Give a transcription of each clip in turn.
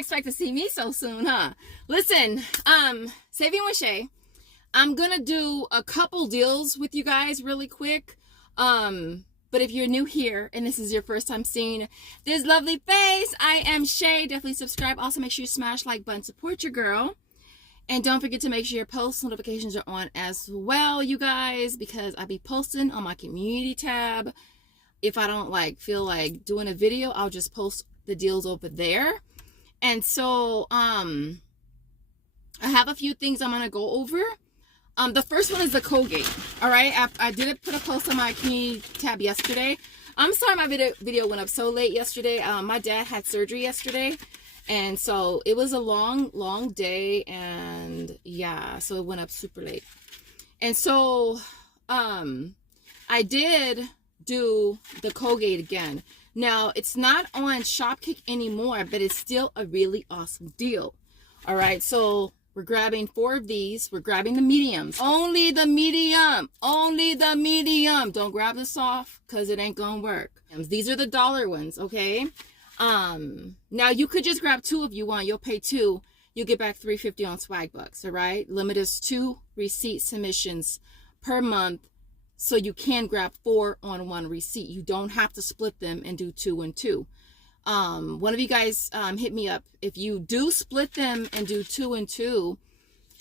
expect to see me so soon, huh? Listen, Saving with Shay, I'm gonna do a couple deals with you guys really quick. But if you're new here and this is your first time seeing this lovely face, I am Shay. Definitely subscribe. Also, make sure you smash like button, support your girl. And don't forget to make sure your post notifications are on as well, you guys, because I be posting on my community tab. If I don't feel like doing a video, I'll just post the deals over there. And so I have a few things I'm gonna go over. The first one is the Colgate. All right, I didn't put a post on my community tab yesterday. I'm sorry my video went up so late yesterday. My dad had surgery yesterday, and so it was a long day, and yeah, so it went up super late. And so I did do the Colgate again. Now, it's not on Shopkick anymore, but it's still a really awesome deal. All right, so we're grabbing 4 of these. We're grabbing the mediums. Only the medium. Only the medium. Don't grab the soft because it ain't gonna work. These are the dollar ones, okay? Now you could just grab 2 if you want. You'll pay 2. You'll get back $3.50 on Swagbucks, all right? Limit is 2 receipt submissions per month, so you can grab 4 on 1 receipt. You don't have to split them and do 2 and 2. One of you guys hit me up. If you do split them and do 2 and 2,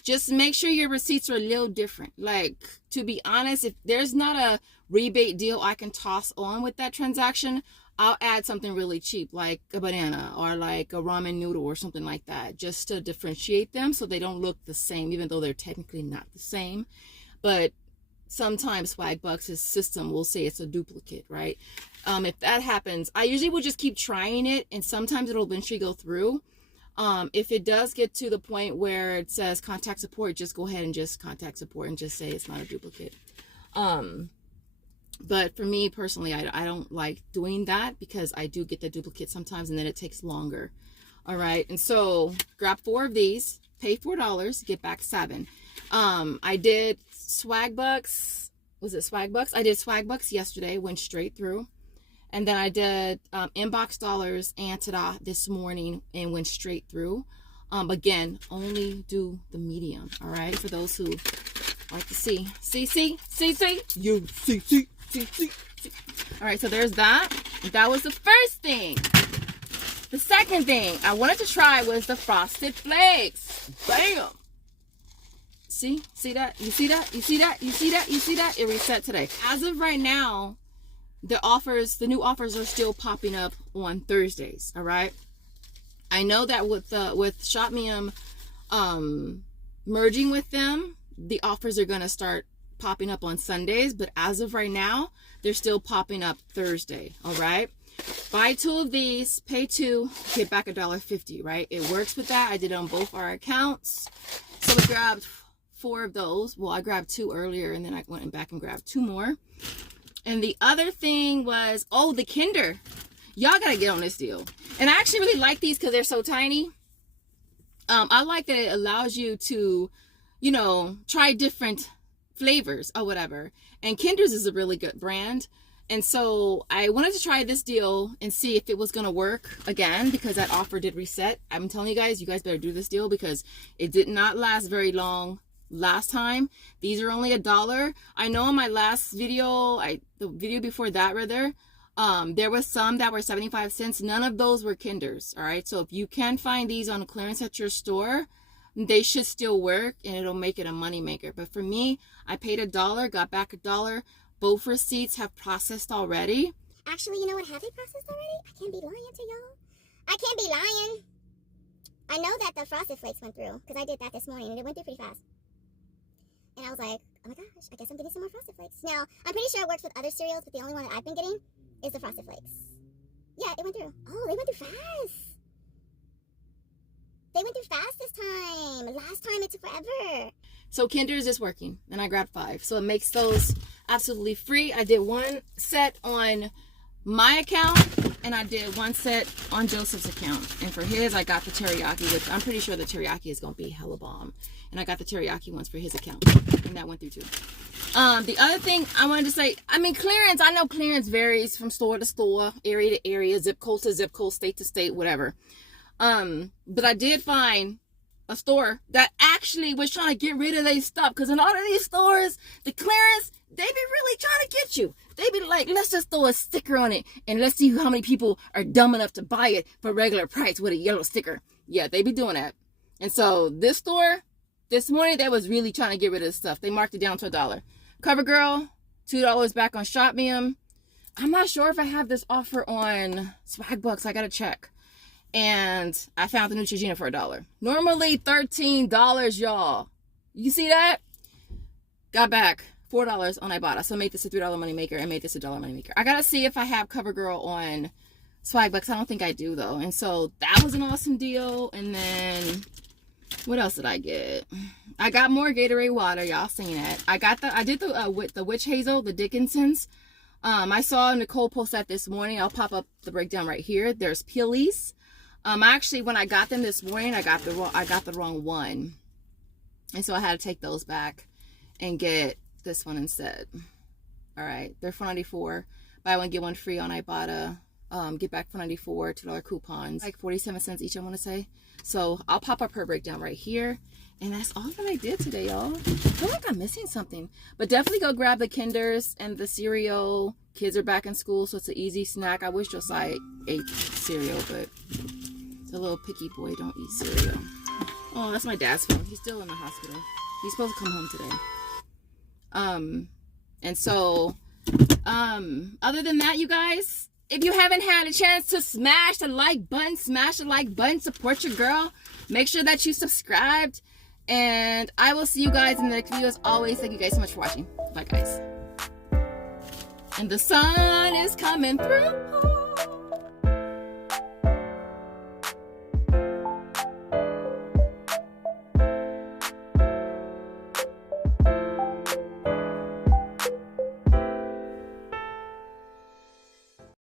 just make sure your receipts are a little different. Like, to be honest, if there's not a rebate deal I can toss on with that transaction, I'll add something really cheap, like a banana or like a ramen noodle or something like that, just to differentiate them so they don't look the same, even though they're technically not the same. But sometimes Swagbucks' system will say it's a duplicate, right? If that happens, I usually will just keep trying it, and sometimes it'll eventually go through. If it does get to the point where it says contact support, just go ahead and just contact support and just say it's not a duplicate. But for me personally, I don't like doing that because I do get the duplicate sometimes, and then it takes longer. All right, and so grab 4 of these, pay $4, get back 7. I did Swagbucks. Was it Swagbucks? I did Swagbucks yesterday, went straight through. And then I did inbox dollars and ta-da this morning and went straight through. Again, only do the medium, all right? For those who like to see. You see. All right, so there's that. That was the first thing. The second thing I wanted to try was the Frosted Flakes. Bam! See that? You see that? You see that? You see that? You see that? It reset today. As of right now, the new offers are still popping up on Thursdays. All right. I know that with Shopmium merging with them, the offers are going to start popping up on Sundays, but as of right now, they're still popping up Thursday. All right. Buy 2 of these, pay 2, get back $1.50, right? It works with that. I did it on both our accounts. So we grabbed 4 of those. Well, I grabbed 2 earlier, and then I went back and grabbed 2 more. And the other thing was, the Kinder. Y'all gotta get on this deal. And I actually really like these because they're so tiny. I like that it allows you to, try different flavors or whatever. And Kinder's is a really good brand. And so I wanted to try this deal and see if it was gonna work again, because that offer did reset. I'm telling you guys better do this deal because it did not last very long last time. These are only $1. I know in my last video, the video before that rather, there was some that were 75 cents. None of those were Kinders. All right, so if you can find these on clearance at your store, they should still work and it'll make it a money maker. But for me, I paid $1, got back $1. Both receipts have processed already. Actually, you know what? Have they processed already? I can't be lying to y'all. I can't be lying. I know that the Frosted Flakes went through because I did that this morning and it went through pretty fast. And I was like, oh my gosh, I guess I'm getting some more Frosted Flakes. Now, I'm pretty sure it works with other cereals, but the only one that I've been getting is the Frosted Flakes. Yeah, it went through. Oh, they went through fast. They went through fast this time. Last time it took forever. So Kinder's is working, and I grabbed 5. So it makes those absolutely free. I did 1 set on my account, and I did 1 set on Joseph's account. And for his, I got the teriyaki, which I'm pretty sure the teriyaki is going to be hella bomb. And I got the teriyaki ones for his account, and that went through too. The other thing I wanted to say, clearance, I know clearance varies from store to store, area to area, zip code to zip code, state to state, whatever. But I did find a store that actually was trying to get rid of their stuff, because in all of these stores, the clearance, they be really trying to get you. They be like, let's just throw a sticker on it and let's see how many people are dumb enough to buy it for regular price with a yellow sticker. Yeah, they be doing that. And so this store, this morning, they was really trying to get rid of this stuff. They marked it down to $1. CoverGirl, $2 back on Shopmium. I'm not sure if I have this offer on Swagbucks. I gotta check. And I found the Neutrogena for $1. Normally $13, y'all. You see that? Got back $4 on Ibotta. So I made this a $3 money maker and made this a $1 money maker. I gotta see if I have CoverGirl on Swagbucks. I don't think I do though. And so that was an awesome deal. And then what else did I get? I got more Gatorade water. Y'all seen that? I did the witch hazel, the Dickinson's. I saw Nicole post that this morning. I'll pop up the breakdown right here. There's Peelies. Actually, when I got them this morning, I got the wrong one, and so I had to take those back and get this one instead. All right, they're $4.94. Buy one get one free on Ibotta. Get back $4.94, $2 coupons, like 47 cents each, I want to say. So I'll pop up her breakdown right here, and that's all that I did today, y'all. I feel like I'm missing something, but definitely go grab the Kinders and the cereal. Kids are back in school, so it's an easy snack. I wish Josiah ate cereal, but the little picky boy don't eat cereal. Oh, that's my dad's phone. He's still in the hospital. He's supposed to come home today. And so, other than that, you guys, if you haven't had a chance to smash the like button, support your girl. Make sure that you subscribed. And I will see you guys in the next video. As always, thank you guys so much for watching. Bye, guys. And the sun is coming through.